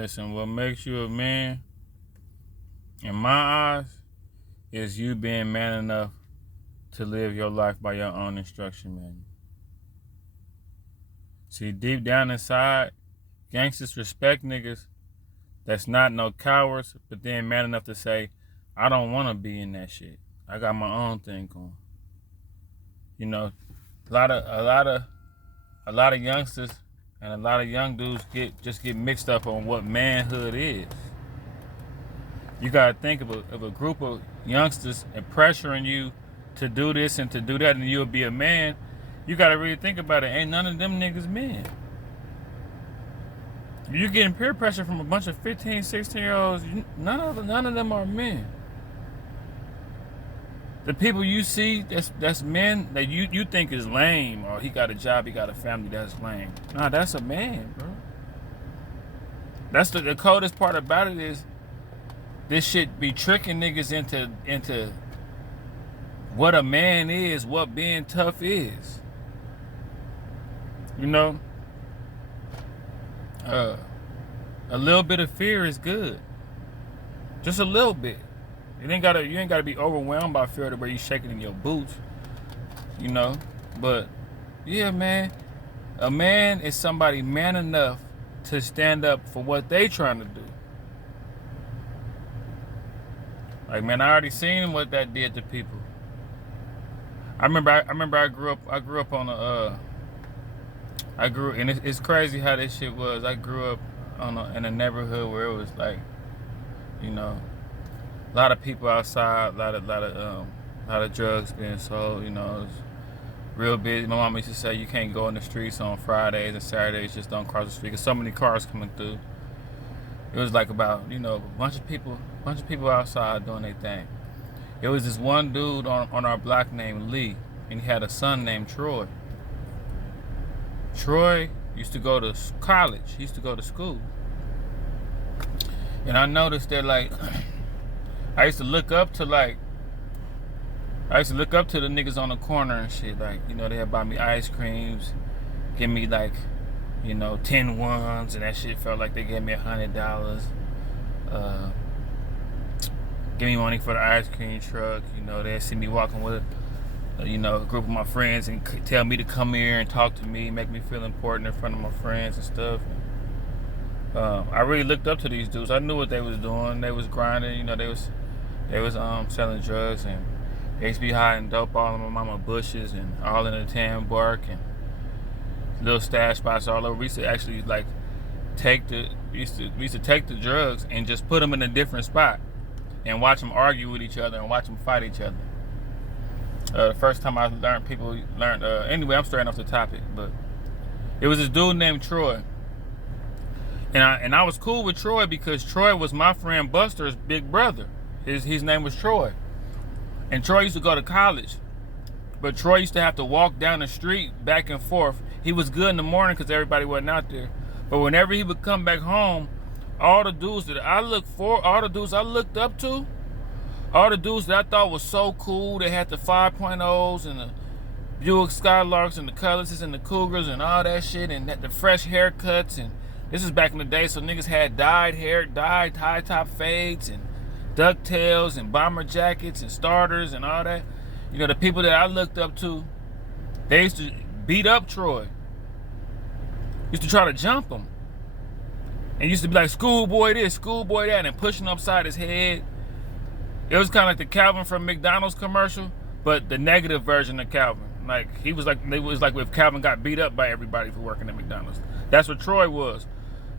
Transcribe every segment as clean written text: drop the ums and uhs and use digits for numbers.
Listen, what makes you a man, in my eyes, is you being man enough to live your life by your own instruction manual. See, deep down inside, gangsters respect niggas that's not no cowards, but then man enough to say, I don't want to be in that shit. I got my own thing going. You know, a lot of youngsters and a lot of young dudes get mixed up on what manhood is. You gotta think of a group of youngsters and pressuring you to do this and to do that, and you'll be a man. You gotta really think about it. Ain't none of them niggas men. You're getting peer pressure from a bunch of 15, 16-year-olds. None of them are men. The people you see that's men that you think is lame, or he got a job, he got a family, that's lame. Nah, that's a man, bro. That's the coldest part about it is this shit be tricking niggas into what a man is, what being tough is. You know? A little bit of fear is good. Just a little bit. You ain't gotta be overwhelmed by fear to where you shaking in your boots. You know? But yeah, man. A man is somebody man enough to stand up for what they trying to do. Like, man, I already seen what that did to people. I remember I grew up on and it's crazy how this shit was. I grew up in a neighborhood where it was like, you know, a lot of people outside, a lot of drugs being sold. You know, it was real busy. My mom used to say you can't go in the streets on Fridays and Saturdays. Just don't cross the street because so many cars coming through. It was like about, you know, a bunch of people outside doing their thing. It was this one dude on our block named Lee, and he had a son named Troy. Troy used to go to college. He used to go to school. And I noticed that, like, I used to look up to the niggas on the corner and shit. Like, you know, they'd buy me ice creams, give me, like, you know, 10 ones, and that shit felt like they gave me $100. Give me money for the ice cream truck. You know, they'd see me walking with you know, a group of my friends and tell me to come here and talk to me, make me feel important in front of my friends and stuff. I really looked up to these dudes. I knew what they was doing. They was grinding. You know, they was selling drugs, and they used to be hiding dope all in my mama bushes and all in the tan bark and little stash spots all over. We used to actually like we used to take the drugs and just put them in a different spot and watch them argue with each other and watch them fight each other. The first time I learned, anyway, I'm straying off the topic, but it was this dude named Troy. And I was cool with Troy because Troy was my friend Buster's big brother. His name was Troy. And Troy used to go to college. But Troy used to have to walk down the street back and forth. He was good in the morning because everybody wasn't out there. But whenever he would come back home, all the dudes I looked up to, all the dudes that I thought was so cool, they had the 5.0s and the Buick Skylarks and the Cutlasses and the Cougars and all that shit, and the fresh haircuts. And this is back in the day, so niggas had dyed hair, dyed high top fades and ducktails and bomber jackets and starters and all that. You know, the people that I looked up to, they used to beat up Troy. Used to try to jump him. And used to be like, schoolboy this, schoolboy that, and pushing him upside his head. It was kind of like the Calvin from McDonald's commercial, but the negative version of Calvin. Like, it was like if Calvin got beat up by everybody for working at McDonald's. That's what Troy was.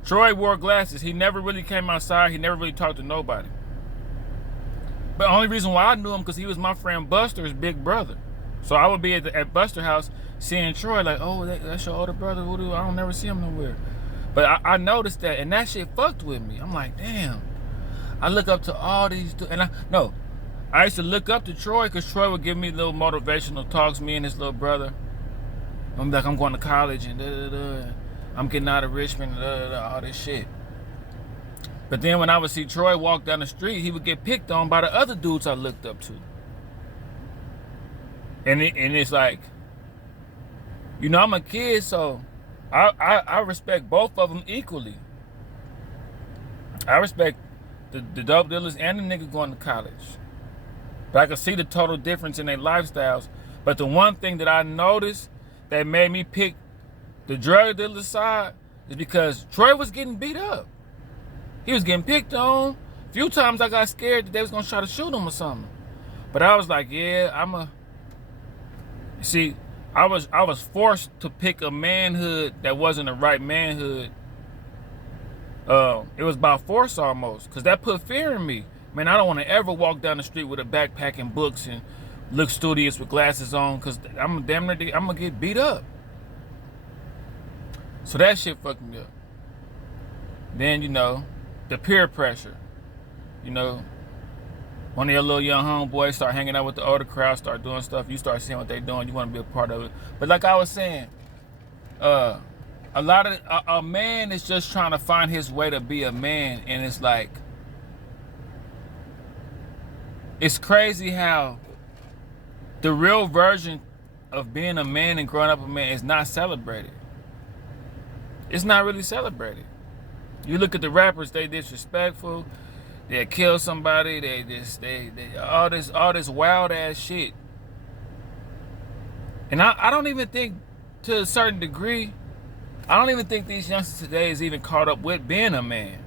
Troy wore glasses. He never really came outside. He never really talked to nobody. But the only reason why I knew him because he was my friend Buster's big brother. So I would be at Buster's house seeing Troy like, oh, that's your older brother. I don't never see him nowhere. But I noticed that, and that shit fucked with me. I'm like, damn. I look up to all these dudes. And I used to look up to Troy because Troy would give me little motivational talks, me and his little brother. I'm like, I'm going to college and I'm getting out of Richmond and all this shit. But then when I would see Troy walk down the street, he would get picked on by the other dudes I looked up to. And it's like, you know, I'm a kid, so I respect both of them equally. I respect the dope dealers and the niggas going to college. But I can see the total difference in their lifestyles. But the one thing that I noticed that made me pick the drug dealer side is because Troy was getting beat up. He was getting picked on. A few times I got scared that they was gonna try to shoot him or something. But I was like, yeah, see, I was forced to pick a manhood that wasn't the right manhood. It was by force almost, because that put fear in me. Man, I don't want to ever walk down the street with a backpack and books and look studious with glasses on, because I'm going to get beat up. So that shit fucked me up. Then, the peer pressure. One of your little young homeboys start hanging out with the older crowd, start doing stuff. You start seeing what they doing. You want to be a part of it. But like I was saying, a man is just trying to find his way to be a man, and it's like, it's crazy how the real version of being a man and growing up a man is not celebrated. It's not really celebrated. You look at the rappers, they disrespectful, they kill somebody, they all this wild ass shit. And I don't even think, to a certain degree, I don't even think these youngsters today is even caught up with being a man.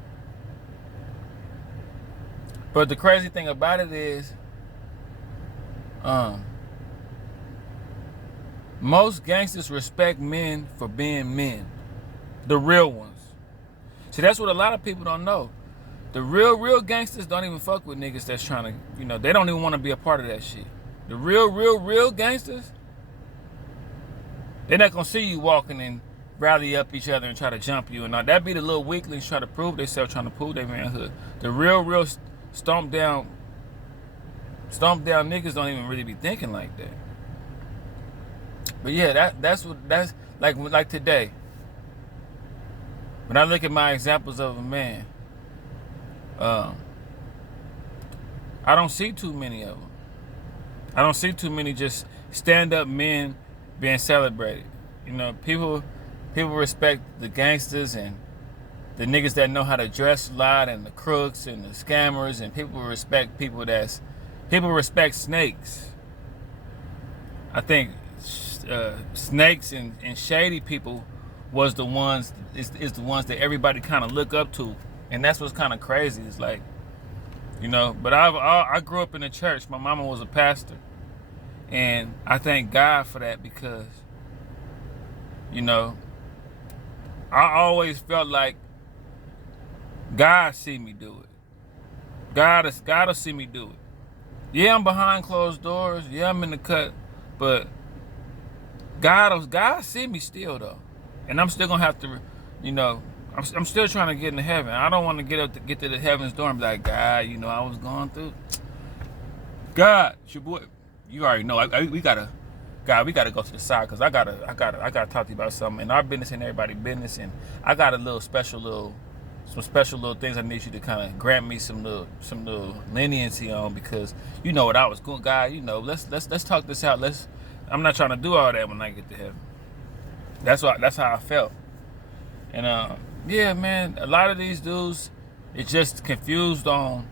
But the crazy thing about it is, most gangsters respect men for being men. The real ones. See, that's what a lot of people don't know. The real gangsters don't even fuck with niggas that's trying to, they don't even want to be a part of that shit. The real gangsters, they're not gonna see you walking and rally up each other and try to jump you and all. That be the little weaklings trying to prove themselves, trying to prove their manhood. The real stomp down niggas don't even really be thinking like that. But yeah, that's like today. When I look at my examples of a man, I don't see too many of them. I don't see too many just stand-up men being celebrated. People respect the gangsters and the niggas that know how to dress a lot, and the crooks and the scammers, and people respect snakes. I think snakes and shady people is the ones that everybody kind of look up to, and that's what's kind of crazy. It's like, but I grew up in the church. My mama was a pastor, and I thank God for that, because I always felt like God see me do it. God'll see me do it. Yeah, I'm behind closed doors. Yeah, I'm in the cut, but God see me still though, and I'm still gonna have to, I'm still trying to get into heaven. I don't want to get to the heaven's door and be like, God, I was going through. God, it's your boy. You already know. We gotta go to the side, because I gotta talk to you about something in our business and everybody's business, and I got some special little things I need you to kind of grant me some little leniency on, because you know what I was going, God. Let's talk this out. I'm not trying to do all that when I get to heaven. That's how I felt. And yeah, man, a lot of these dudes, it's just confused on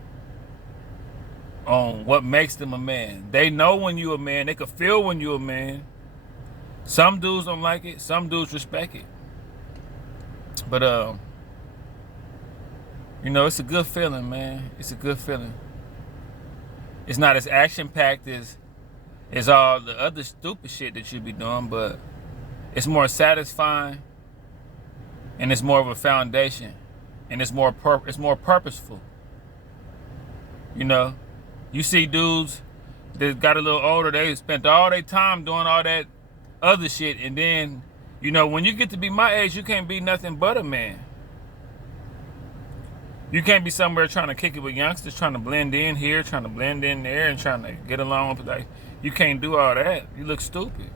what makes them a man. They know when you a man. They can feel when you a man. Some dudes don't like it. Some dudes respect it. But it's a good feeling, man. It's a good feeling. It's not as action-packed as all the other stupid shit that you be doing, but it's more satisfying, and it's more of a foundation, and it's more purposeful. You see dudes that got a little older, they spent all their time doing all that other shit, and then, when you get to be my age, you can't be nothing but a man. You can't be somewhere trying to kick it with youngsters, trying to blend in here, trying to blend in there, and trying to get along with, like, you can't do all that. You look stupid.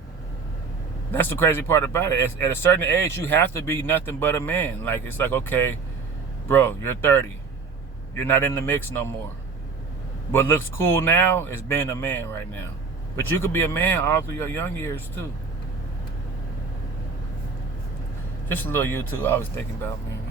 That's the crazy part about it. At a certain age, you have to be nothing but a man. Like, it's like, okay, bro, you're 30. You're not in the mix no more. What looks cool now is being a man right now. But you could be a man all through your young years, too. Just a little YouTube I was thinking about, man.